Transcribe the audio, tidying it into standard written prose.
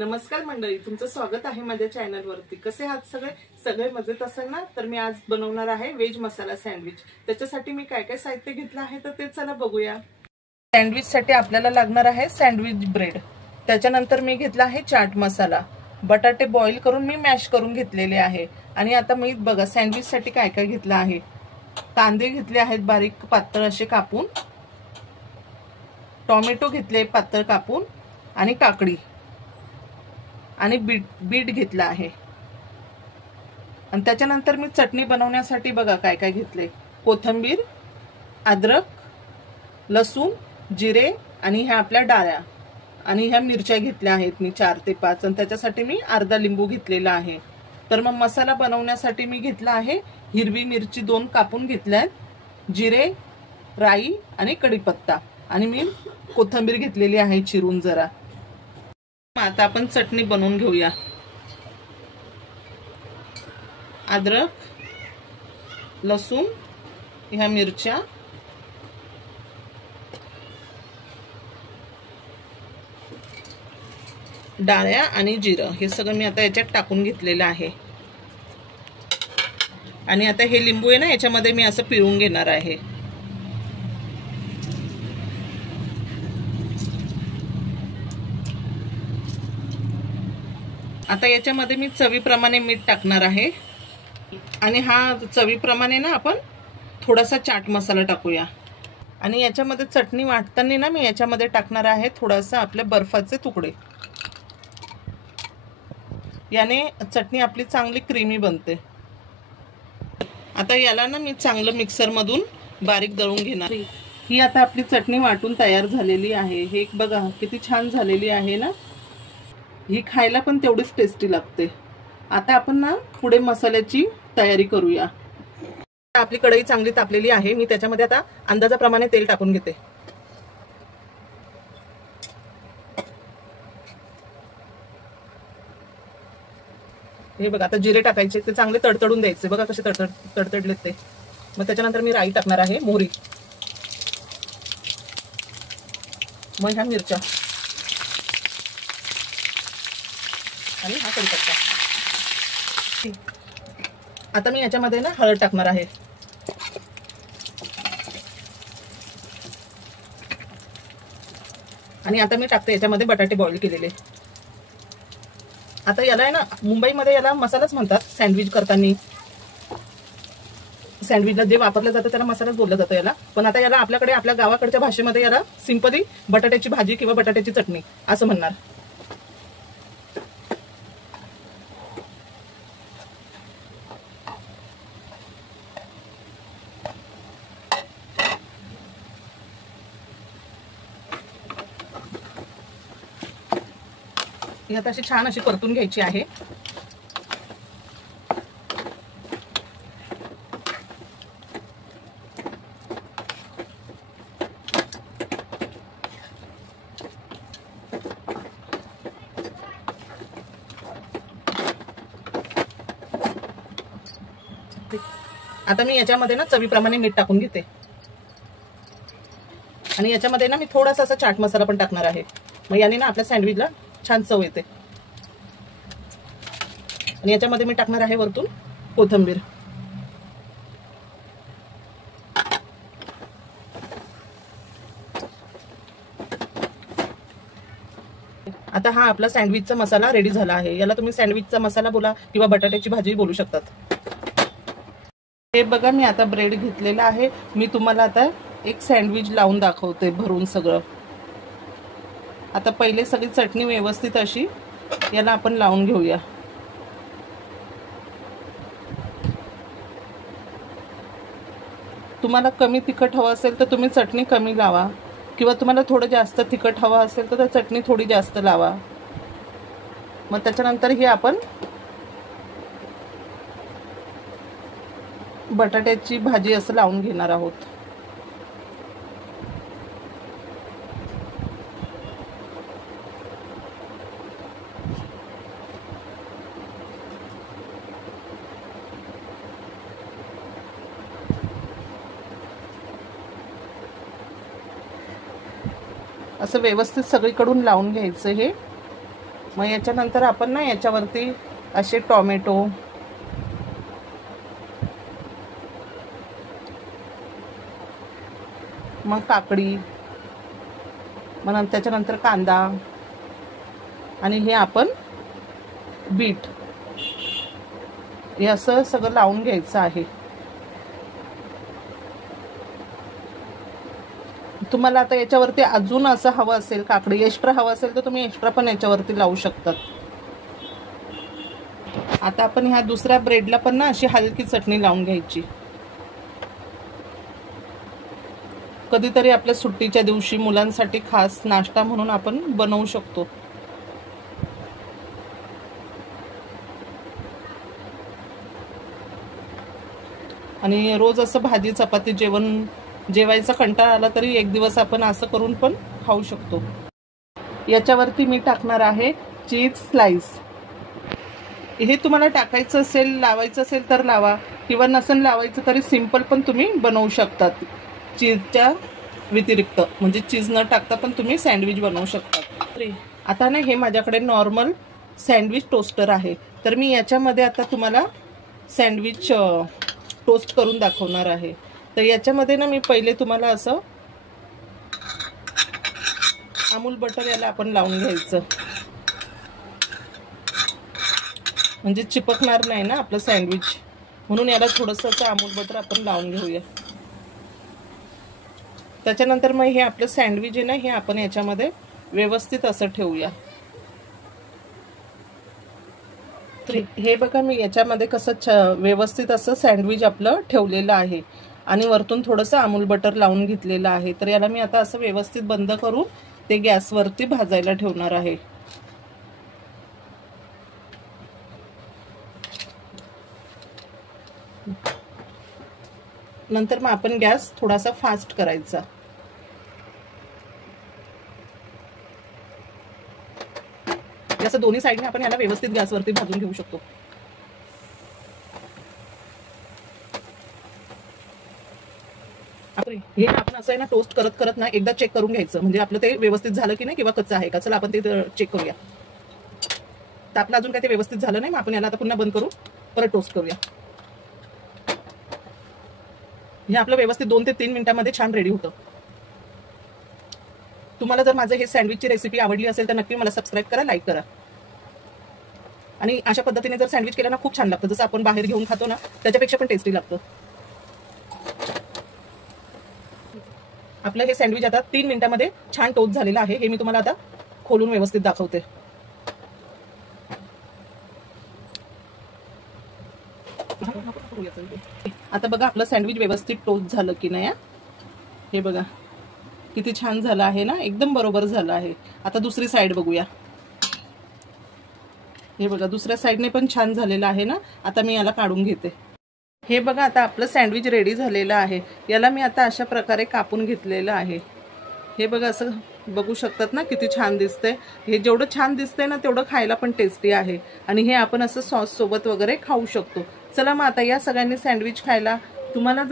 नमस्कार मंडळी, तुमचं स्वागत आहे माझ्या चॅनलवरती। कसे आहात सगळे मजेत असाल ना? तर मी आज बनवणार आहे व्हेज मसाला सँडविच। त्याच्यासाठी मी काय काय साहित्य घेतलं आहे तर ते चला बघूया। सँडविच साठी आपल्याला लागणार आहे सँडविच ब्रेड, त्याच्यानंतर मी घेतला आहे चाट मसाला, बटाटे बॉईल करून मी मॅश करून घेतलेले आहे। आणि आता मी बघा सँडविच साठी काय काय घेतलं आहे। कांदे घेतले आहेत बारीक पातळ असे कापून, टोमॅटो घेतले पातळ कापून, आणि काकडी आणि बीट घेतला आहे। आणि त्याच्यानंतर मी चटणी बनवण्यासाठी बघा काय काय घेतले। कोथिंबीर, अद्रक, लसूण, जिरे आणि ह्या आपल्या डाळ्या आणि ह्या मिरच्या घेतल्या आहेत मी 4 ते 5, आणि त्याच्यासाठी मी अर्धा लिंबू घेतलेला आहे। तर मग मसाला बनवण्यासाठी मी घेतला आहे हिरवी मिरची 2 कापून घेतल्यात, जिरे, राई आणि कढीपत्ता, आणि मी कोथिंबीर घेतलेली आहे चिरून जरा। आता आपण चटणी बनवून घेऊया। अद्रक, लसूण, ह्या मिरच्या, डाळ्या आणि जिरं हे सगळं मी आता याच्यात टाकून घेतलेलं आहे। आणि आता हे लिंबू आहे ना, याच्यामध्ये मी असं पिळून घेणार आहे। आता याच्यामध्ये मी चवीप्रमाणे मीठ टाकणार आहे, आणि हा चवीप्रमाणे ना आपण थोडासा चाट मसाला टाकूया। आणि याच्यामध्ये चटणी वाटताना ना मी याच्यामध्ये टाकणार आहे थोडासा आपले बर्फाचे तुकडे, याने चटणी आपली चांगली क्रीमी बनते। आता याला ना मी चांगलं मिक्सर मधून बारीक दळून घेणार। ही आता आपली चटणी वाटून तयार झालेली आहे। हे बघा किती छान झालेली आहे ना, ही खायला पण तेवढीच टेस्टी लागते। आता आपण ना पुढे मसाल्याची तयारी करूया। आपली कढई चांगली तापलेली आहे, मी त्याच्यामध्ये आता अंदाजाप्रमाणे तेल टाकून घेते। हे बघा आता जिरे टाकायचे, ते चांगले तडतडून द्यायचे। बघा कसे तडतडलेत ते। मग त्याच्यानंतर मी राई टाकणार आहे, मोहरी, मग ह्या मिरच्या आणि हा कढीपत्ता। आता मी याच्यामध्ये ना हळद टाकणार आहे, आणि आता मी टाकते याच्यामध्ये बटाटे बॉईल केलेले। आता याला आहे ना मुंबईमध्ये याला मसालाच म्हणतात सँडविच करताना। सँडविचला जे वापरलं जातं त्याला मसालाच बोललं जातं याला, पण आता याला आपल्याकडे आपल्या गावाकडच्या भाषेमध्ये याला सिंपली बटाट्याची भाजी किंवा बटाट्याची चटणी असं म्हणणार। ही आता अशी छान अशी परतून घ्यायची आहे। आता मी याच्यामध्ये ना चवीप्रमाणे मीठ टाकून घेते, आणि याच्यामध्ये ना मी थोडासा असा चाट मसाला पण टाकणार आहे। मग याने ना आपल्या सँडविचला छान चव येते। आणि याच्यामध्ये मी टाकणार आहे वरतून कोथिंबीर। आता हा आपला सँडविचचा मसाला रेडी झाला आहे। याला तुम्ही सँडविचचा मसाला बोला किंवा बटाट्याची भाजी बोलू शकतात। हे बघा मी आता ब्रेड घेतलेला आहे। मी तुम्हाला आता एक सँडविच लावून दाखवते भरून सगळं। आता पहिले सगळी चटणी व्यवस्थित अशी याला आपण लावून घेऊया। तुम्हाला कमी तिखट हवं असेल तर तुम्ही चटणी कमी लावा, किंवा तुम्हाला थोडं जास्त तिखट हवं असेल तर चटणी थोडी जास्त लावा। मग त्याच्यानंतर ही आपण बटाट्याची भाजी असं लावून घेणार आहोत। असं व्यवस्थित सगळीकडून लावून घ्यायचं हे। मग याच्यानंतर आपण ना याच्यावरती असे टोमॅटो, मग काकडी, मग त्याच्यानंतर कांदा आणि हे आपण बीट, हे असं सगळं लावून घ्यायचं आहे. तुम्हाला आता याच्यावरती अजून असं हवं असेल, काकडी एक्स्ट्रा हवं असेल तर तुम्ही एक्स्ट्रा पण याच्यावरती लावू शकतात. आता आपण ह्या दुसऱ्या ब्रेडला पण ना अशी हलकी चटणी लावून घ्यायची. कधीतरी आपल्या सुट्टीच्या दिवशी मुलांसाठी खास नाश्ता म्हणून आपण बनवू शकतो. आणि रोज असं भाजी चपाती जेवायचा कंटाळा आला तरी एक दिवस आपण असं करून पण खाऊ शकतो. याच्यावरती मी टाकणार आहे चीज स्लाइस. हे तुम्हाला टाकायचं असेल, लावायचं असेल तर लावा, किंवा नसेल लावायचं तरी सिंपल पण तुम्ही बनवू शकतात. चीजच्या व्यतिरिक्त म्हणजे चीज न टाकता पण तुम्ही सँडविच बनवू शकतात. आता ना हे माझ्याकडे नॉर्मल सँडविच टोस्टर आहे, तर मी याच्यामध्ये आता तुम्हाला सँडविच टोस्ट करून दाखवणार आहे. तर याच्यामध्ये ना मी पहिले तुम्हाला असं अमूल बटर याला आपण लावून घ्यायचं, म्हणजे चिपकणार नाही ना आपलं सँडविच, म्हणून याला थोडंसं असं अमूल बटर आपण लावून घेऊया. त्याच्यानंतर मग हे आपलं सँडविच आहे ना, हे आपण याच्यामध्ये व्यवस्थित असं ठेवूया. हे बघा मी याच्यामध्ये कसं व्यवस्थित असं सँडविच आपलं ठेवलेलं आहे आणि वरतून थोडंसं अमूल बटर लावून घेतलेलं आहे. तर याला मी आता असं व्यवस्थित बंद करून ते गॅसवरती भाजायला ठेवणार आहे. नंतर मग आपण गॅस थोडासा फास्ट करायचा. असं दोन्ही साईडने आपण याला व्यवस्थित गॅसवरती भाजून घेऊ शकतो. हे आपण असं आहे ना टोस्ट करत करत ना एकदा चेक करून घ्यायचं, म्हणजे आपलं ते व्यवस्थित झालं की नाही किंवा कच्चं आहे का. चला आपण ते चेक करूया. तर आपलं अजून काय ते व्यवस्थित झालं नाही, मग आपण याला आता पुन्हा बंद करू, परत टोस्ट करूया. हे आपलं व्यवस्थित 2 ते 3 मिनिटांमध्ये छान रेडी होतं. तुम्हाला जर माझं हे सँडविचची रेसिपी आवडली असेल तर नक्की मला सबस्क्राईब करा, लाईक करा. आणि अशा पद्धतीने जर सँडविच केलं ना खूप छान लागतं, जसं आपण बाहेर घेऊन खातो ना त्याच्यापेक्षा पण टेस्टी लागतं. आपलं हे सँडविच आता 3 मिनिटांमध्ये छान टोस्ट झालेलं आहे. हे मी तुम्हाला आता खोलून व्यवस्थित दाखवते. आता बघा आपलं सँडविच व्यवस्थित टोस्ट झालं की नाही. हे बघा किती छान झालं आहे ना, एकदम बरोबर झालं आहे. आता दुसरी साईड बघूया. हे बघा दुसऱ्या साईडने पण छान झालेलं आहे ना. आता मी याला काढून घेते. हे बघा आता आपलं सँडविच रेडी झालेलं आहे. याला मी आता अशा प्रकारे कापून घेतलेलं आहे. हे बघा असं बघू शकतात ना किती छान दिसतंय. हे जेवढं छान दिसतंय ना तेवढं खायला पण टेस्टी आहे आणि हे आपण असं सॉस सोबत वगैरे खाऊ शकतो. चला मग आता या सगळ्यांनी सँडविच खायला. तुम्हाला